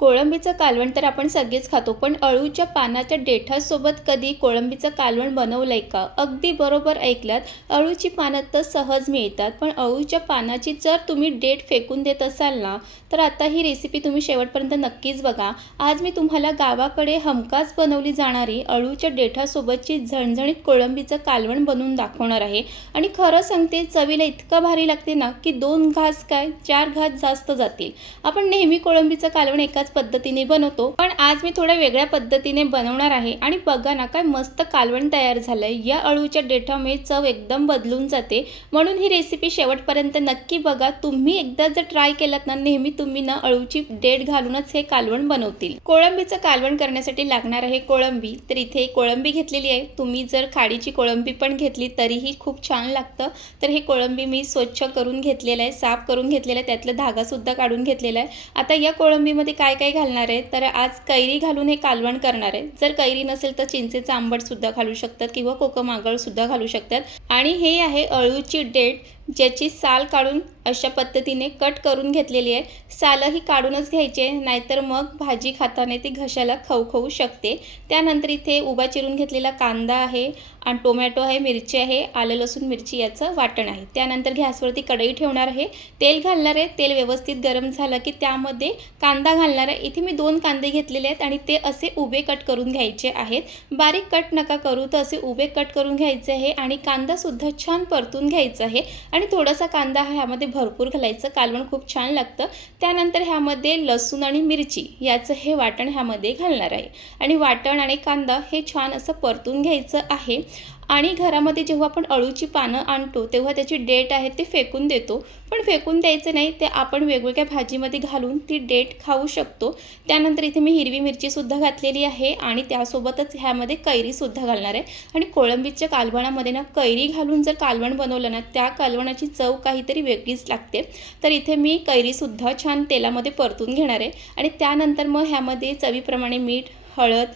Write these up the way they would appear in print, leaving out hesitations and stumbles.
कोळंबीचं कालवण तर आपण सगळेच खातो, पण अळूच्या पानाच्या देठासोबत कधी कोळंबीचं कालवण बनवलंय का? अगदी बरोबर ऐकलात. अळूची पानं तर सहज मिळतात, पण अळूच्या पानाची जर तुम्ही देठ फेकून देत असाल ना, तर आता ही रेसिपी तुम्ही शेवटपर्यंत नक्कीच बघा. आज मी तुम्हाला गावाकडे हमखास बनवली जाणारी अळूच्या देठासोबतची झणझणीत कोळंबीचं कालवण बनवून दाखवणार आहे. आणि खरं सांगते, चवीला इतकं भारी लागते ना, की 2 घास काय 4 घास जास्त जातील. आपण नेहमी कोळंबीचं कालवण एकाच पद्धतीने बनवतो, पण आज मी थोड्या वेगळ्या पद्धतीने बनवणार आहे. आणि बघा ना, काय मस्त कालवण तयार झालंय. या अळूच्या देठामुळे चव एकदम बदलून जाते. म्हणून ही रेसिपी शेवटपर्यंत नक्की बघा. तुम्ही एकदा जर ट्राय केलात ना, नेहमी तुम्ही ना अळूची देठ घालूनच हे कालवण बनवतील. कोळंबीचं कालवण करण्यासाठी लागणार आहे कोळंबी. तर इथे कोळंबी घेतलेली आहे. तुम्ही जर खाडीची कोळंबी पण घेतली तरीही खूप छान लागतं. तर हे कोळंबी मी स्वच्छ करून घेतलेलं आहे, साफ करून घेतलेलं आहे, त्यातला धागा सुद्धा काढून घेतलेला आहे. आता या कोळंबीमध्ये काय काय घालणार आहे, तर आज कैरी घालून हे कालवण करणार आहे. जर कैरी नसेल तर चिंचेचा आंबट सुद्धा घालू शकतात किंवा कोकम आगळ सुद्धा घालू शकतात. आणि हे आहे अळूची देठ, ज्याची साल काढून अशा पद्धतीने कट करून घेतलेली आहे. सालही काढूनच घ्यायचे, नाहीतर मग भाजी खाताना ती घशाला खवखवू शकते. त्यानंतर इथे उभा चिरून घेतलेला कांदा आहे आणि टोमॅटो आहे, मिरची आहे, आलं लसूण मिरची याचं वाटण आहे. त्यानंतर गॅसवरती कढई ठेवणार आहे, तेल घालणार आहे. तेल व्यवस्थित गरम झालं की त्यामध्ये कांदा घालणार आहे. इथे मी 2 कांदे घेतलेले आहेत आणि ते असे उभे कट करून घ्यायचे आहेत. बारीक कट नका करू, तर असे उभे कट करून घ्यायचे आहे. आणि कांदासुद्धा छान परतून घ्यायचा आहे. आणि थोडासा कांदा ह्यामध्ये भरपूर घालायचं, कालवण खूप छान लागतं. त्यानंतर ह्यामध्ये लसूण आणि मिरची याचं हे वाटण ह्यामध्ये घालणार आहे. आणि वाटण आणि कांदा हे छान असं परतून घ्यायचं आहे. आणि घरामध्ये जेव्हा आपण अळूची पानं आणतो तेव्हा त्याची देठ आहे ते फेकून देतो, पण फेकून द्यायचं नाही. ते आपण वेगवेगळ्या भाजीमध्ये घालून ती देठ खाऊ शकतो. त्यानंतर इथे मी हिरवी मिरचीसुद्धा घातलेली आहे आणि त्यासोबतच ह्यामध्ये कैरीसुद्धा घालणार आहे. आणि कोळंबीच्या कालवणामध्ये ना कैरी घालून जर कालवण बनवलं ना, त्या कालवणाची चव काहीतरी वेगळीच लागते. तर इथे मी कैरीसुद्धा छान तेलामध्ये परतून घेणार आहे. आणि त्यानंतर मग ह्यामध्ये चवीप्रमाणे मीठ, हळद,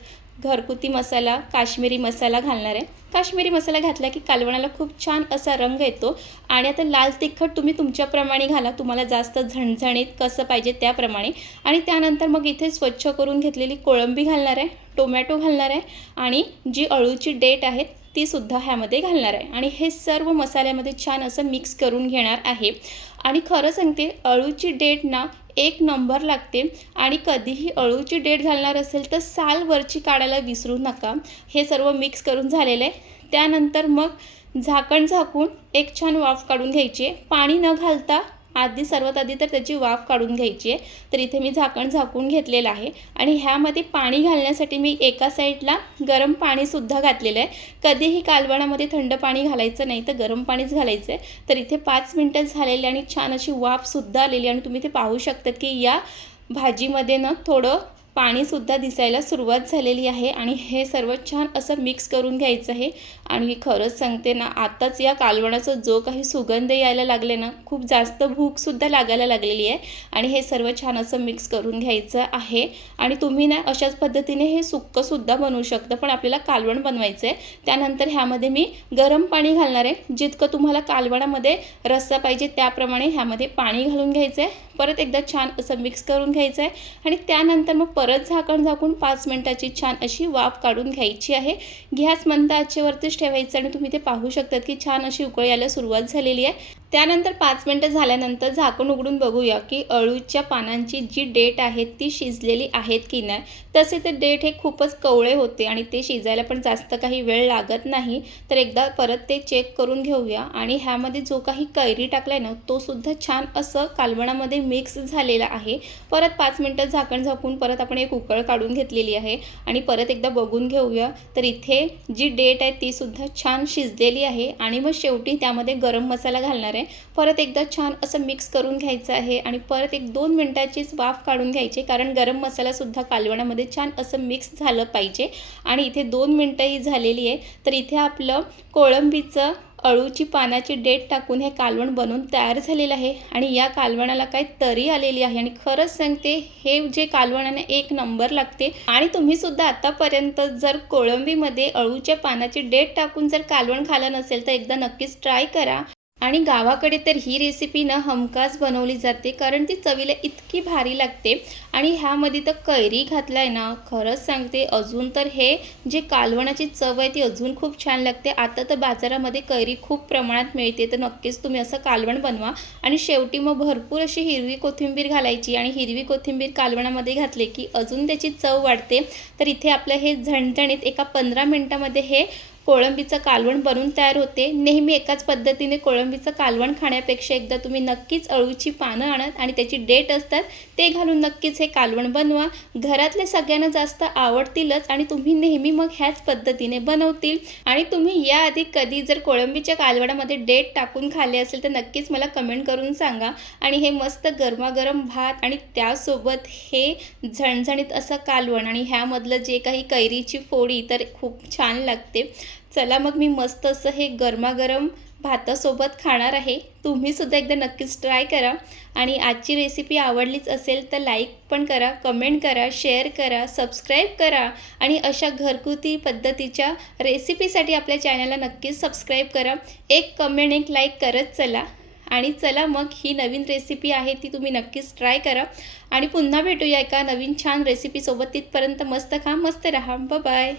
घरगुती मसाला, काश्मीरी मसाला घालणार आहे. काश्मीरी मसाला घातला की कालवणाला खूप छान असा रंग येतो. आणि आता लाल तिखट तुम्ही तुमच्याप्रमाणे घाला, तुम्हाला जास्त झणझणीत कसं पाहिजे त्याप्रमाणे. आणि त्यानंतर मग इथे स्वच्छ करून घेतलेली कोळंबी घालणार आहे, टोमॅटो घालणार आहे आणि जी अळूची देठ आहे ती सुद्धा ह्यामध्ये घालणार आहे. आणि हे सर्व मसाल्यामध्ये छान असं मिक्स करून घेणार आहे. आणि खरं सांगते, अळूची देठ ना एक नंबर लागते. आणि कधीही अळूची देठ घालणार असेल तर साल वरची काढायला विसरू नका. हे सर्व मिक्स करून झालेलं आहे. त्यानंतर मग झाकण झाकून एक छान वाफ काढून घ्यायची आहे, पाणी न घालता. सर्वात आधी तर त्याची वाफ काढून घ्यायची आहे. तर इथे मी झाकण झाकून घेतलेलं आहे. आणि ह्यामध्ये पाणी घालण्यासाठी मी एका साईडला गरम पाणीसुद्धा घातलेलं आहे. कधीही कालवणामध्ये थंड पाणी घालायचं नाही, तर गरम पाणीच घालायचं आहे. तर इथे 5 मिनटं झालेली आणि छान अशी वाफसुद्धा आलेली. आणि तुम्ही ते पाहू शकतात की या भाजीमध्ये ना थोडं पाणीसुद्धा दिसायला सुरुवात झालेली आहे. आणि हे सर्व छान असं मिक्स करून घ्यायचं आहे. आणि खरंच सांगते ना, आताच या कालवणाचा जो काही सुगंध यायला लागले ना, खूप जास्त भूकसुद्धा लागायला लागलेली आहे. आणि हे सर्व छान असं मिक्स करून घ्यायचं आहे. आणि तुम्ही ना अशाच पद्धतीने हे सुक्कंसुद्धा बनवू शकता, पण आपल्याला कालवण बनवायचं आहे. त्यानंतर ह्यामध्ये मी गरम पाणी घालणार आहे. जितकं तुम्हाला कालवणामध्ये रस्सा पाहिजे त्याप्रमाणे ह्यामध्ये पाणी घालून घ्यायचं आहे. परत एकदा छान असं मिक्स करून घ्यायचं आहे. आणि त्यानंतर मग परत झाकण झाकून 5 मिनटाची छान अशी वाफ काढून घ्यायची आहे. गॅस मंद आचेवरतीच ठेवायचं. आणि तुम्ही ते पाहू शकतात की छान अशी उकळी यायला सुरुवात झालेली आहे. त्यानंतर 5 मिनटं झाल्यानंतर झाकण उघडून बघूया की अळूच्या पानांची जी देठ आहे ती शिजलेली आहेत की नाही. तसे ते देठ हे खूपच कवळे होते आणि ते शिजायला पण जास्त काही वेळ लागत नाही. तर एकदा परत ते चेक करून घेऊया. आणि ह्यामध्ये जो काही कैरी टाकलाय ना, तो सुद्धा छान असं कालवणामध्ये मिक्स झालेला आहे. परत 5 मिनटं झाकण झाकून परत आपण एक उकळ काढून घेतलेली आहे. आणि परत एकदा बघून घेऊया. तर इथे जी देठ आहे ती सुद्धा छान शिजलेली आहे. आणि मग शेवटी त्यामध्ये गरम मसाला घालणार आहे. परत एकदा छान असं मिक्स करून घ्यायचं आहे. आणि परत एक 2 मिनटाचीच वाफ काढून घ्यायची, कारण गरम मसालासुद्धा कालवणामध्ये छान असं मिक्स झालं पाहिजे. आणि इथे 2 मिनटंही झालेली आहे. तर इथे आपलं कोळंबीचं अळूची पानाची देठ टाकून हे कालवण बनवून तयार झालेलं आहे. आणि या कालवणाला काय तरी आलेली आहे. आणि खरंच सांगते, हे जे कालवणाने एक नंबर लागते. आणि तुम्ही सुद्धा आतापर्यंत जर कोळंबीमध्ये अळूच्या पानाची देठ टाकून जर कालवण खाल्लं नसेल तर एकदा नक्कीच ट्राय करा. आणि गावाकडे तर ही रेसिपी ना हमखास बनवली जाते, कारण ती चवीला इतकी भारी लागते. आणि ह्यामध्ये तर कैरी घातलाय ना, खरंच सांगते अजून तर हे जे कालवणाची चव आहे ती अजून खूप छान लागते. आता तर बाजारामध्ये कैरी खूप प्रमाणात मिळते, तर नक्कीच तुम्ही असं कालवण बनवा. आणि शेवटी मग भरपूर अशी हिरवी कोथिंबीर घालायची आणि हिरवी कोथिंबीर कालवणामध्ये घातले की अजून त्याची चव वाढते. तर इथे आपलं हे झणझणीत एका 15 मिनिटामध्ये हे कोळंबीचं कालवण बनून तयार होते. नेहमी एकाच पद्धतीने कोळंबीचं कालवण खाण्यापेक्षा एकदा तुम्ही नक्कीच अळूची पानं आणत आणि त्याची देठ असतात ते घालून नक्कीच हे कालवण बनवा. घरातले सगळ्यांना जास्त आवडतीलच आणि तुम्ही नेहमी मग ह्याच पद्धतीने बनवतील. आणि तुम्ही याआधी कधी जर कोळंबीच्या कालवणामध्ये देठ टाकून खाल्ले असेल तर नक्कीच मला कमेंट करून सांगा. आणि हे मस्त गरमागरम भात आणि त्यासोबत हे झणझणीत असं कालवण आणि ह्यामधलं जे काही कैरीची फोडी तर खूप छान लागते. चला मग मी मस्त असं हे गरमागरम भातासोबत खाणार आहे. तुम्हीसुद्धा एकदा नक्कीच ट्राय करा. आणि आजची रेसिपी आवडलीच असेल तर लाईक पण करा, कमेंट करा, शेअर करा, सबस्क्राईब करा. आणि अशा घरगुती पद्धतीच्या रेसिपीसाठी आपल्या चॅनलला नक्कीच सबस्क्राईब करा. एक कमेंट, एक लाईक करत चला. आणि चला मग ही नवीन रेसिपी आहे ती तुम्ही नक्कीच ट्राय करा. आणि पुन्हा भेटूया एका नवीन छान रेसिपीसोबत. तिथपर्यंत मस्त खा, मस्त राहा. बाय.